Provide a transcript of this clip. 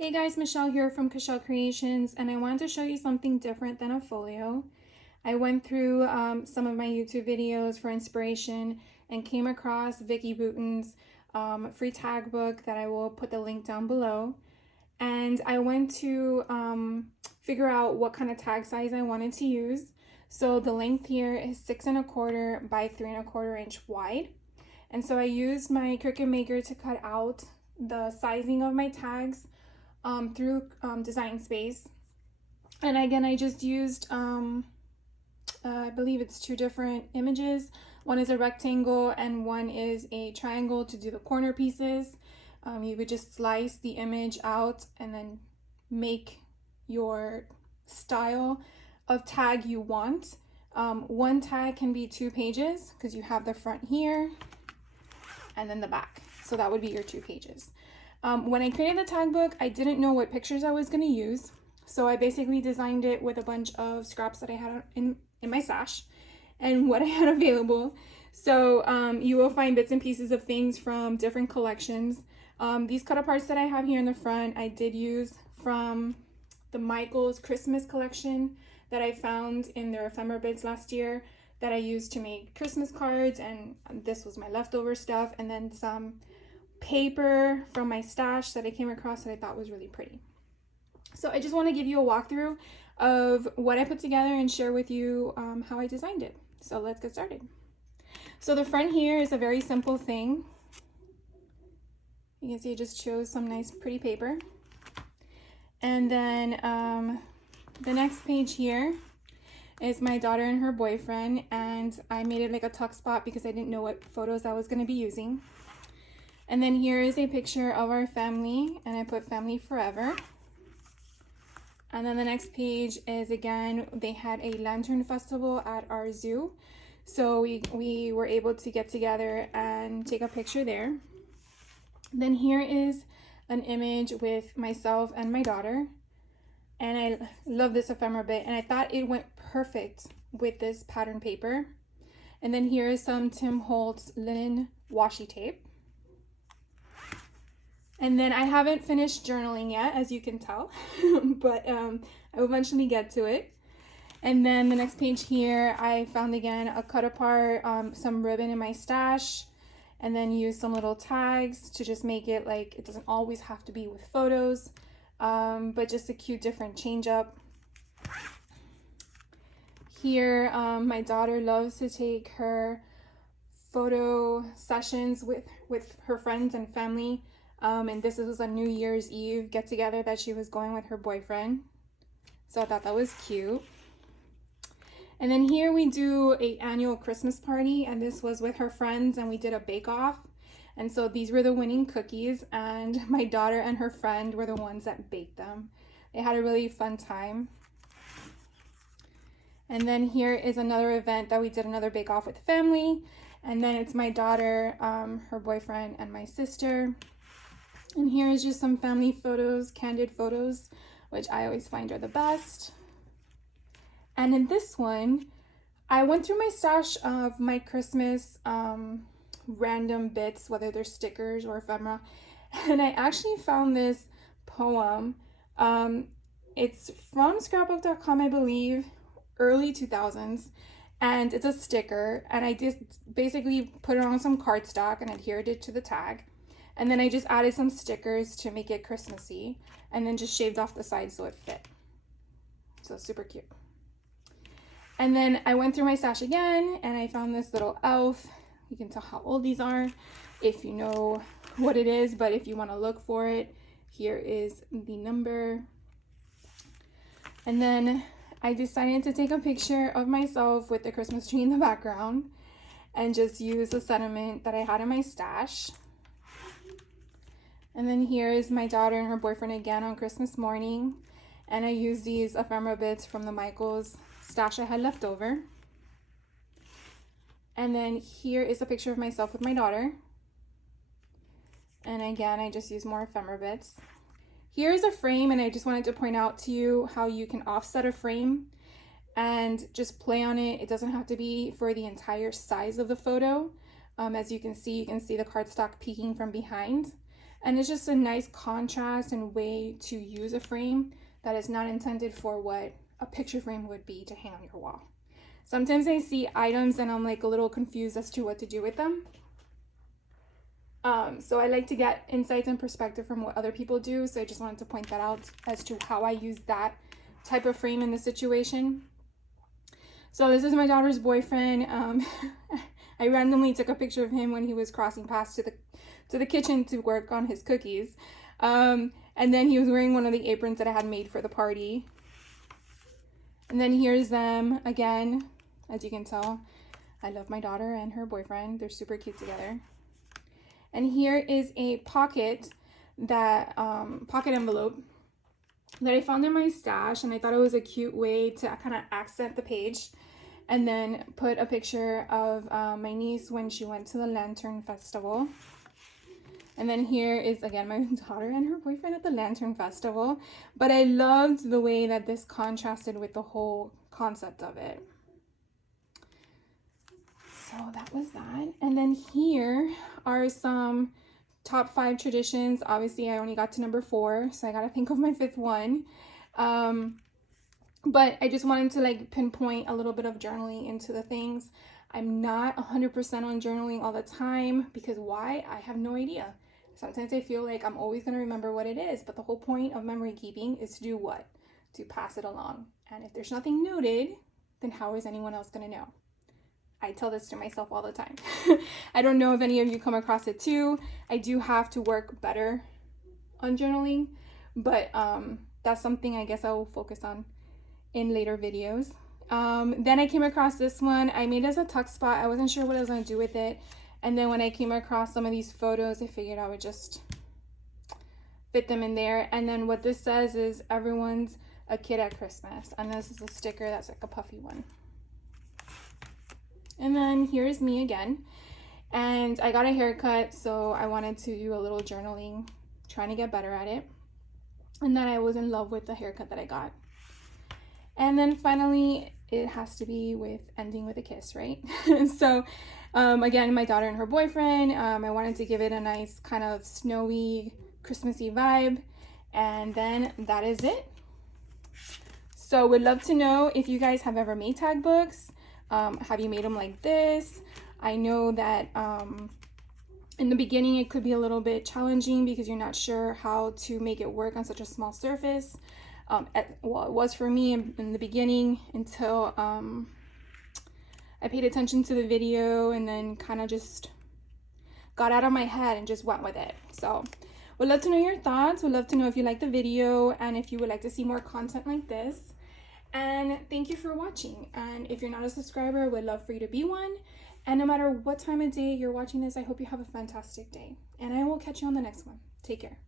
Hey guys, Michelle here from Michelle Creations, and I wanted to show you something different than a folio. I went through some of my YouTube videos for inspiration and came across Vicky Bouton's free tag book that I will put the link down below. And I went to figure out what kind of tag size I wanted to use. So the length here is 6 1/4 by 3 1/4 inch wide. And so I used my Cricut Maker to cut out the sizing of my tags through Design Space. And again, I just used, I believe it's 2 different images. One is a rectangle and one is a triangle to do the corner pieces. You would just slice the image out and then make your style of tag you want. One tag can be 2 pages because you have the front here and then the back. So that would be your 2 pages. When I created the tag book, I didn't know what pictures I was going to use. So I basically designed it with a bunch of scraps that I had in my stash and what I had available. So you will find bits and pieces of things from different collections. These cut aparts that I have here in the front, I did use from the Michaels Christmas collection that I found in their ephemera bits last year that I used to make Christmas cards, and this was my leftover stuff, and then some paper from my stash that I came across that I thought was really pretty. So I just want to give you a walkthrough of what I put together and share with you how I designed it. So let's get started. So the front here is a very simple thing. You can see I just chose some nice pretty paper. And then the next page here is my daughter and her boyfriend, and I made it like a tuck spot because I didn't know what photos I was going to be using. And then here is a picture of our family, and I put family forever. And then the next page is, again, they had a lantern festival at our zoo. So we were able to get together and take a picture there. Then here is an image with myself and my daughter. And I love this ephemera bit, and I thought it went perfect with this pattern paper. And then here is some Tim Holtz linen washi tape. And then I haven't finished journaling yet, as you can tell, but I will eventually get to it. And then the next page here, I found again a cut apart, some ribbon in my stash, and then use some little tags to just make it like it doesn't always have to be with photos, but just a cute different change up. Here, my daughter loves to take her photo sessions with her friends and family. And this was a New Year's Eve get together that she was going with her boyfriend. So I thought that was cute. And then here we do an annual Christmas party, and this was with her friends, and we did a bake-off. And so these were the winning cookies, and my daughter and her friend were the ones that baked them. They had a really fun time. And then here is another event that we did another bake-off with family. And then it's my daughter, her boyfriend, and my sister. And here is just some family photos, candid photos, which I always find are the best. And in this one, I went through my stash of my Christmas random bits, whether they're stickers or ephemera, and I actually found this poem. It's from scrapbook.com, I believe, early 2000s, and it's a sticker, and I just basically put it on some cardstock and adhered it to the tag. And then I just added some stickers to make it Christmassy, and then just shaved off the sides so it fit. So super cute. And then I went through my stash again, and I found this little elf. You can tell how old these are if you know what it is, but if you want to look for it, here is the number. And then I decided to take a picture of myself with the Christmas tree in the background and just use the sentiment that I had in my stash. And then here is my daughter and her boyfriend again on Christmas morning. And I used these ephemera bits from the Michaels stash I had left over. And then here is a picture of myself with my daughter. And again, I just used more ephemera bits. Here is a frame, and I just wanted to point out to you how you can offset a frame and just play on it. It doesn't have to be for the entire size of the photo. As you can see the cardstock peeking from behind. And it's just a nice contrast and way to use a frame that is not intended for what a picture frame would be to hang on your wall. Sometimes I see items and I'm like a little confused as to what to do with them. So I like to get insights and perspective from what other people do. So I just wanted to point that out as to how I use that type of frame in this situation. So this is my daughter's boyfriend. I randomly took a picture of him when he was crossing paths to the kitchen to work on his cookies. And then he was wearing one of the aprons that I had made for the party. And then here's them again. As you can tell, I love my daughter and her boyfriend. They're super cute together. And here is a pocket envelope that I found in my stash, and I thought it was a cute way to kind of accent the page, and then put a picture of my niece when she went to the Lantern Festival. And then here is again my daughter and her boyfriend at the Lantern Festival. But I loved the way that this contrasted with the whole concept of it. So that was that. And then here are some top 5 traditions. Obviously I only got to number 4, so I gotta think of my 5th one. But I just wanted to like pinpoint a little bit of journaling into the things. I'm not 100% on journaling all the time, because why? I have no idea. Sometimes I feel like I'm always gonna remember what it is, but the whole point of memory keeping is to do what? To pass it along. And if there's nothing noted, then how is anyone else gonna know? I tell this to myself all the time. I don't know if any of you come across it too. I do have to work better on journaling, but that's something I guess I will focus on in later videos. Then I came across this one. I made it as a tuck spot. I wasn't sure what I was going to do with it. And then when I came across some of these photos, I figured I would just fit them in there. And then what this says is everyone's a kid at Christmas. And this is a sticker that's like a puffy one. And then here's me again. And I got a haircut, so I wanted to do a little journaling, trying to get better at it. And then I was in love with the haircut that I got. And then finally, it has to be with ending with a kiss, right? So again, my daughter and her boyfriend, I wanted to give it a nice kind of snowy, Christmassy vibe. And then that is it. So would love to know if you guys have ever made tag books. Have you made them like this? I know that in the beginning it could be a little bit challenging because you're not sure how to make it work on such a small surface. Well, it was for me in the beginning until I paid attention to the video and then kind of just got out of my head and just went with it. So would love to know your thoughts. Would love to know if you like the video and if you would like to see more content like this. And thank you for watching. And if you're not a subscriber, I would love for you to be one. And no matter what time of day you're watching this, I hope you have a fantastic day. And I will catch you on the next one. Take care.